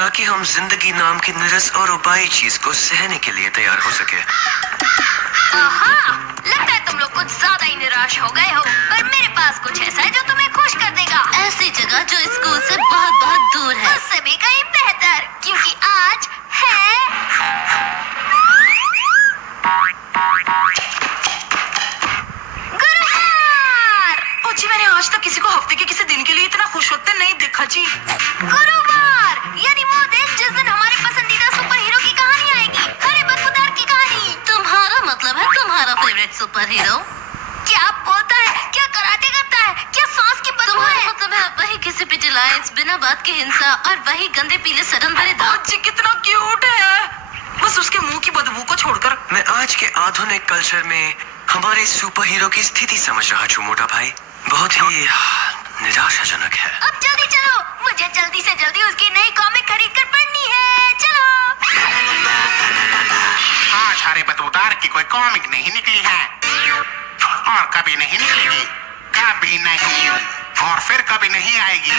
ताकि हम जिंदगी नाम की निरस और उबाई चीज को सहने के लिए तैयार हो सके। लगता है तुम लोग कुछ ज्यादा ही निराश हो गए हो, पर मेरे पास कुछ ऐसा है जो तुम्हें खुश कर देगा। ऐसी जगह जो स्कूल से बहुत बहुत दूर है। उससे भी कहीं बेहतर, क्योंकि आज है गुरुवार। ओ जी, मैंने आज तक किसी को हफ्ते के किसी दिन के लिए इतना खुश होते नहीं देखा जी। गुरुवार यानी वो दिन जिस दिन हमारे पसंदीदा सुपर हीरो की कहानी आएगी, हरे बदबूदार की कहानी। तुम्हारा मतलब है तुम्हारा फेवरेट सुपर हीरो? क्या बोलता है, क्या कराटे करता है, क्या सांस की बदबू तुम्हारा है? मतलब है वही किसी पिटी लाइंस, बिना बात के हिंसा और वही गंदे पीले सड़न भरे ओ दाग। जी, कितना क्यूट है, बस उसके मुंह की बदबू को छोड़कर। मैं आज के आधुनिक कल्चर में हमारे सुपर हीरो की स्थिति समझ रहा हूँ मोटा भाई। बहुत ही निराशाजनक है। अब जल्दी चलो, मुझे जल्दी से जल्दी उसकी नई कॉमिक खरीद कर पढ़नी है। चलो। आज हरे बदबूदार की कोई कॉमिक नहीं निकली है और कभी नहीं निकलेगी, कभी नहीं, और फिर कभी नहीं आएगी।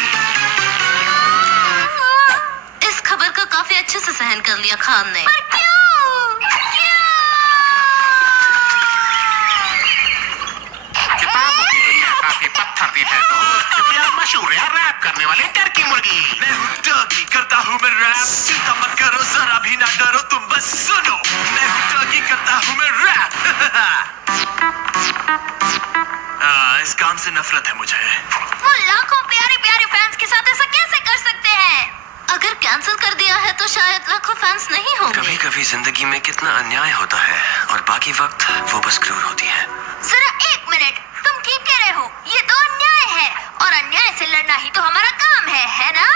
इस खबर का काफी अच्छे से सहन कर लिया खान ने। पर क्यों? किताबों की दुनिया काफी पत्थर दी है दोस्त, क्योंकि मशहूर है रैप करने वाले टर्की मुर्गी। मैं हूँ टर्की, करता हूँ मैं रैप। चिंता मत करो, जरा भी ना डरो, तुम बस सुनो। मैं हूँ टर्की, करता हूँ मैं रैप। इस काम से नफरत है मुझे। वो लाखों प्यारे प्यारे फैंस के साथ ऐसा कैसे कर सकते हैं? अगर कैंसिल कर दिया है तो शायद लाखों फैंस नहीं होंगे। कभी कभी जिंदगी में कितना अन्याय होता है और बाकी वक्त वो बस क्रूर होती है। जरा एक मिनट, तुम ठीक कह रहे हो, ये तो अन्याय है और अन्याय से लड़ना ही तो हमारा काम है ना?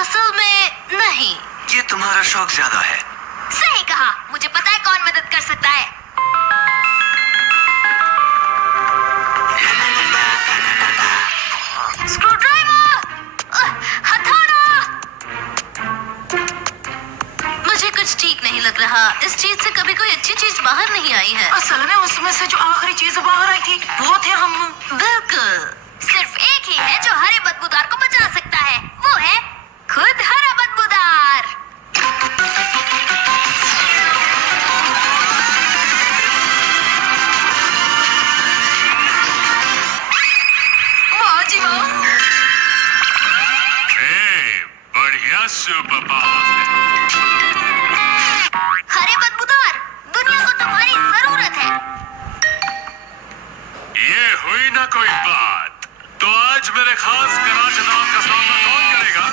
असल में नहीं। ये तुम्हारा शौक ज्यादा है। सही कहा, मुझे पता है कौन मदद कर सकता है। स्क्रूड्राइवर, हथौड़ा। मुझे कुछ ठीक नहीं लग रहा। इस चीज से कभी कोई अच्छी चीज बाहर नहीं आई है। असल में उसमें से जो आखिरी चीज बाहर आई थी वो थे हम। बिल्कुल। सिर्फ एक ही है जो हरे बदबूदार को बचा सकता है, वो है खुद हरा बदबूदार। वाह जी वाह। बढ़िया सुपर पावर। हरे बदबूदार, दुनिया को तुम्हारी जरूरत है। ये हुई ना कोई बात, तो आज मेरे खास कराचदार का सामना कौन करेगा?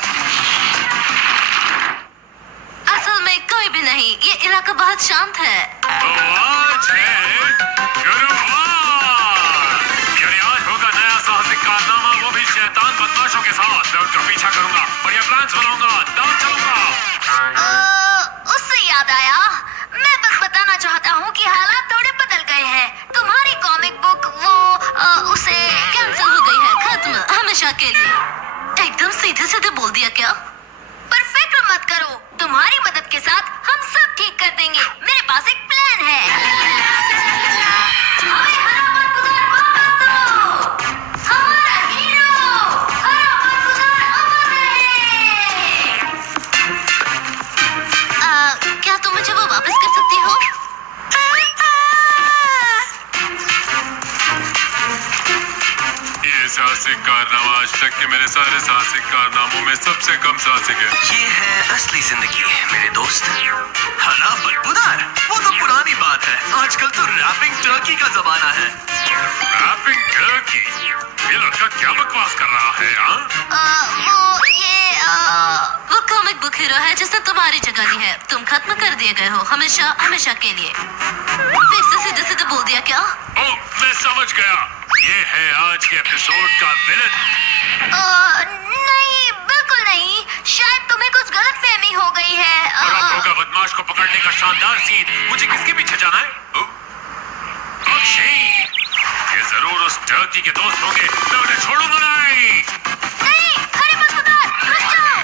असल में कोई भी नहीं, ये इलाका बहुत शांत है। तो आज है गुरुवार, यानी आज होगा नया साहसिक कारनामा, वो भी शैतान बदमाशों के साथ। मैं उनका पीछा करूंगा, बढ़िया प्लान्स बनाऊंगा, दांव चलूंगा। उससे याद आया, मैं बस बताना चाहता हूँ कि हालात थोड़े बदल गए हैं। तुम्हारी कॉमिक बुक उसे कैंसिल हो गई है, खत्म, हमेशा के लिए। एकदम सीधे सीधे बोल दिया क्या? पर फिक्र मत करो, तुम्हारी मदद के साथ हम सब ठीक कर देंगे। मेरे पास एक प्लान है। हमें हरा बदबूदार वापस दो। हमारा हीरो हरा बदबूदार अमर रहे। क्या तुम मुझे वो वापस कर सकती हो? ये साहसिक कारनामा आज तक के मेरे सारे साहसिक कारनामों में सबसे कम साहसिक है। ये है असली जिंदगी मेरे दोस्त। हरा बदबूदार, वो तो पुरानी बात है। आजकल तो रैपिंग टर्की का जमाना है। Rapping turkey? ये लड़का क्या बकवास कर रहा है? वो कॉमिक बुक हीरो है जिसने तुम्हारी जगह ली है। तुम खत्म कर दिए गए हो, हमेशा हमेशा के लिए। फिर से सीधे सीधे बोल दिया क्या? ओ, मैं समझ गया, ये है आज के एपिसोड का विलन। नहीं, बिल्कुल नहीं। शायद तुम्हें कुछ गलतफहमी हो गई है। और अब होगा बदमाश को पकड़ने का शानदार सीन। मुझे किसके पीछे जाना है? अक्षय, ये जरूर उस टर्की के दोस्त होंगे। मैं उन्हें छोड़ूंगा नहीं। नहीं, हरे बदबूदार, रुक जाओ।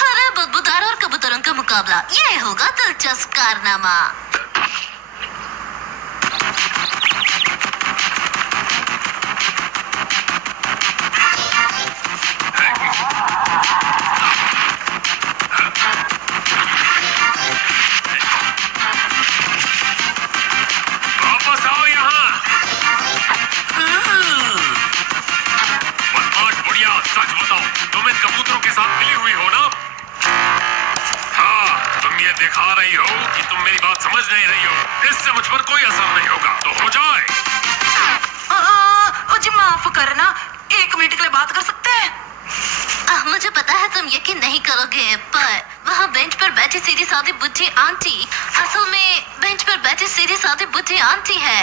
हरे बदबूदार और कबूतरों का मुकाबला, ये होगा दिलचस्प कारनामा। बुढ़िया सच बताओ, तुम इन कबूतरों के साथ मिली हुई हो ना? हाँ, तुम ये दिखा रही हो कि तुम मेरी बात समझ नहीं रही हो। इससे मुझ पर कोई असर नहीं होगा, तो हो जाए। जी माफ करना, 1 मिनट के लिए बात कर सकते हैं? मुझे पता है तुम यकीन नहीं करोगे, पर वहाँ बेंच पर बैठी सीधी सादी बुढ़ी आंटी असल में बेंच पर बैठी सीधी सादी बुढ़ी आंटी है।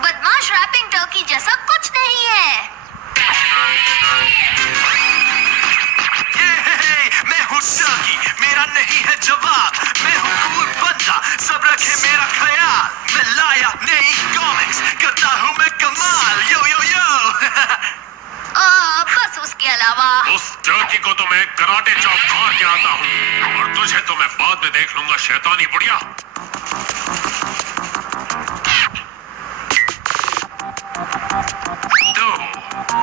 बदमाश रैपिंग टर्की जैसा कुछ नहीं है। मैं हूँ टर्की, मेरा नहीं है जवाब। मैं हूँ कूल बंदा, सब रखे मेरा ख्याल। मैं लाया नई कॉमिक्स, करता हूँ मैं कमाल। यो यो यो बस उसके अलावा उस टर्की को तो मैं कराटे चॉप मार के आता हूँ, और तुझे तो मैं बाद में देख लूंगा, शैतानी बुढ़िया। तो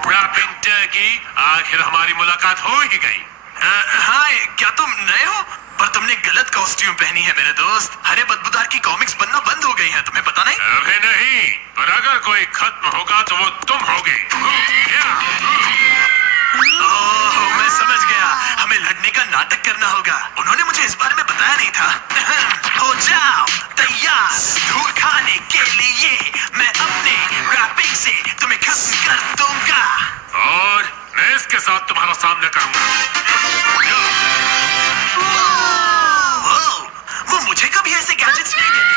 रैपिंग टर्की, आखिर हमारी मुलाकात हो ही गई। हाय, क्या तुम नए हो? पर तुमने गलत कॉस्ट्यूम पहनी है मेरे दोस्त। हरे बदबूदार की कॉमिक्स बनना बंद हो गई हैं, तुम्हें पता नहीं? अभी नहीं, पर अगर कोई खत्म होगा तो वो तुम होगे। ओह, मैं समझ गया, हमें लड़ने का नाटक करना होगा। उन्होंने मुझे इस बारे में बताया नहीं था। हो जाओ तैयार धूल खाने के लिए, मैं अपने रैपिंग से तुम्हें खत्म कर दूंगा। और मैं इसके साथ तुम्हारा सामना करूंगा। वो मुझे कभी ऐसे गैजेट्स नहीं देते।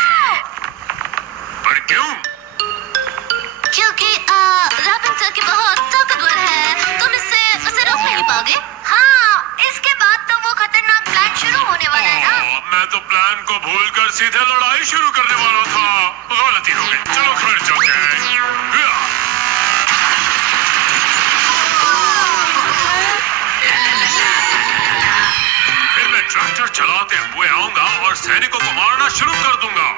पर क्यों? क्योंकि रैपिंग टर्की बहुत ताकतवर है, तुम उसे रोक नहीं पाओगे। हाँ, इसके बाद तो वो खतरनाक प्लान शुरू होने वाला है ना। मैं तो प्लान को भूलकर सीधे लड़ाई शुरू करने वाला था। गलती हो गई, चलो घर चलते हैं। फिर मैं ट्रैक्टर चलाते हुए आऊंगा और सैनिकों को मारना शुरू कर दूंगा।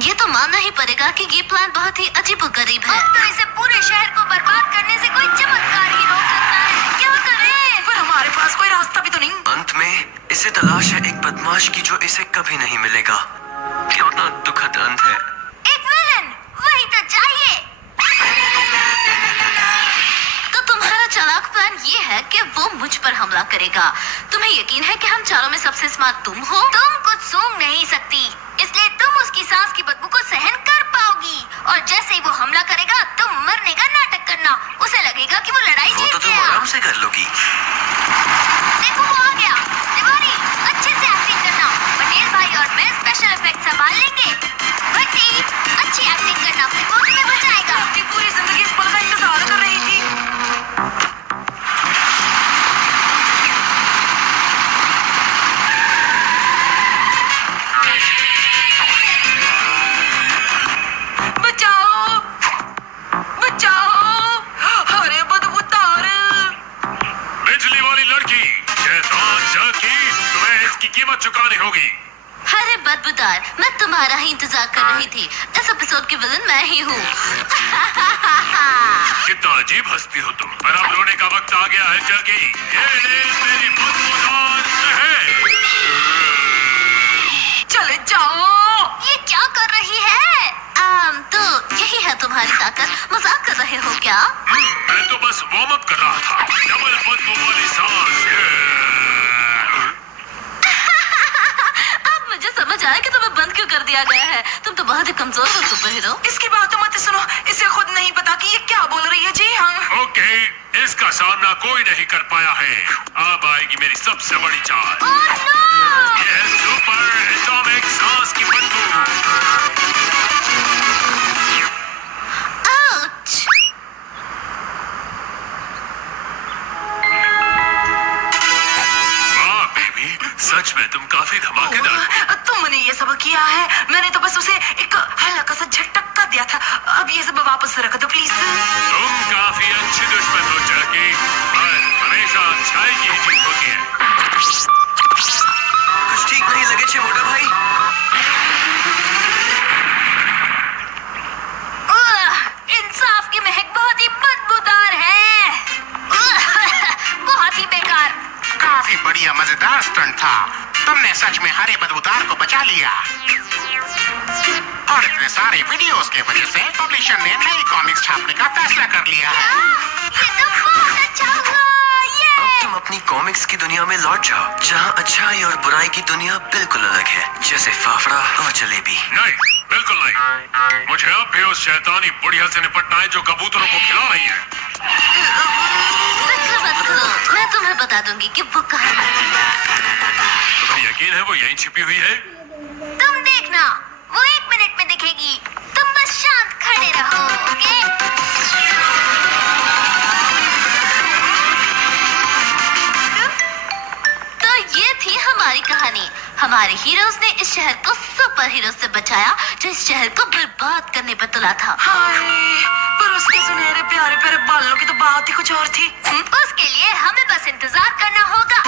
ये तो मानना ही पड़ेगा कि ये प्लान बहुत ही अजीबोगरीब है। अब तो इसे पूरे शहर को बर्बाद करने से कोई चमत्कार ही रोक सकता है। क्या करें? पर हमारे पास कोई रास्ता भी तो नहीं। अंत में इसे तलाश है एक बदमाश की जो इसे कभी नहीं मिलेगा। कितना दुखद अंत है। एक विलन, वही तो चाहिए। तो तुम्हारा चालाक प्लान ये है कि वो मुझ पर हमला करेगा। तुम्हें यकीन है कि हम चारों में सबसे स्मार्ट तुम हो? तुम कुछ सूंघ नहीं सकती, इसलिए तुम उसकी सांस की बदबू को सहन कर पाओगी। और जैसे ही वो हमला करेगा, तुम मरने का नाटक करना। उसे लगेगा कि वो लड़ाई वो तो जीत तुम गया। आराम से कर लोगी। देखो वो आ गया। तिवारी, अच्छे से एक्टिंग करना। पटेल भाई और मैं स्पेशल इफेक्ट संभाल लेंगे। भट्टी, अच्छी एक्टिंग करना, फिर वो तुम्हें बचाएगा। अपनी पूरी जिंदगी इस पल का इंतजार कर रही थी। बचाओ, बचाओ, अरे बदबूदार। बिजली वाली लड़की, शैतान टर्की, तुम्हें इसकी कीमत चुकानी होगी। अरे बदबूदार, मैं तुम्हारा ही इंतजार कर रही थी। इस एपिसोड की विलन मैं ही हूँ। कितना अजीब हंसती हो तुम। पर अब रोने का वक्त आ गया है टर्की। ये ले मेरी बदबूदार शहर। चले जाओ। ये क्या कर रही है? तो यही है तुम्हारी ताकत। मजाक कर रहे हो क्या? मैं तो बस वार्म अप कर रहा था। डबल बदबू वाली सांस। अब मुझे समझ आया कि तुम्हें बंद क्यों कर दिया गया है। तुम तो बहुत ही कमजोर हो सुपर हीरो। इसकी बातों मत सुनो, इसे खुद नहीं पता कि ये क्या बोल रही है। जी हाँ, ओके, इसका सामना कोई नहीं कर पाया है। अब आएगी मेरी सबसे बड़ी चाल। ये है सुपर एटॉमिक सांस की बदबू। आउच! वाह बेबी, सच में तुम काफी धमाकेदार हो। तुमने ये सब किया है। मैंने तो बस उसे एक हल्का सा झटका दिया था। अब ये सब वापस रख दो प्लीज। तुम काफी अच्छी दुश्मन हो टर्की, पर हमेशा अच्छाई की जीत होती है। कुछ ठीक नहीं लगे छे मोटा भाई। इंसाफ की महक बहुत ही बदबूदार है। बहुत ही बेकार। काफी बढ़िया मजेदार स्टंट था। तुमने सच में हरे बदबूदार को बचा लिया। और इतने सारे वीडियोस के वजह से पब्लिशर ने नई कॉमिक्स छापने का फैसला कर लिया है। ये तो कॉमिक्स की दुनिया में लौट जाओ, जहाँ अच्छाई और बुराई की दुनिया बिल्कुल अलग है, जैसे फाफड़ा और जलेबी। नहीं, बिल्कुल नहीं। मुझे अब भी उस शैतानी बुढ़िया से निपटना है जो कबूतरों को खिला रही है। फिक्र मत करो, मैं तुम्हें बता दूंगी कि वो कहाँ है। तुम्हें यकीन है वो यहीं छिपी हुई है? तुम देखना, वो 1 मिनट में दिखेगी। तुम बस शांत खड़े रहो, ओके? तो ये थी हमारी कहानी। हमारे हीरोज ने इस शहर को सुपर हीरो से बचाया जो इस शहर को बर्बाद करने पर तुला था। हाय, पर उसके सुनहरे प्यारे प्यारे बालों की तो बात ही कुछ और थी। उसके लिए हमें बस इंतजार करना होगा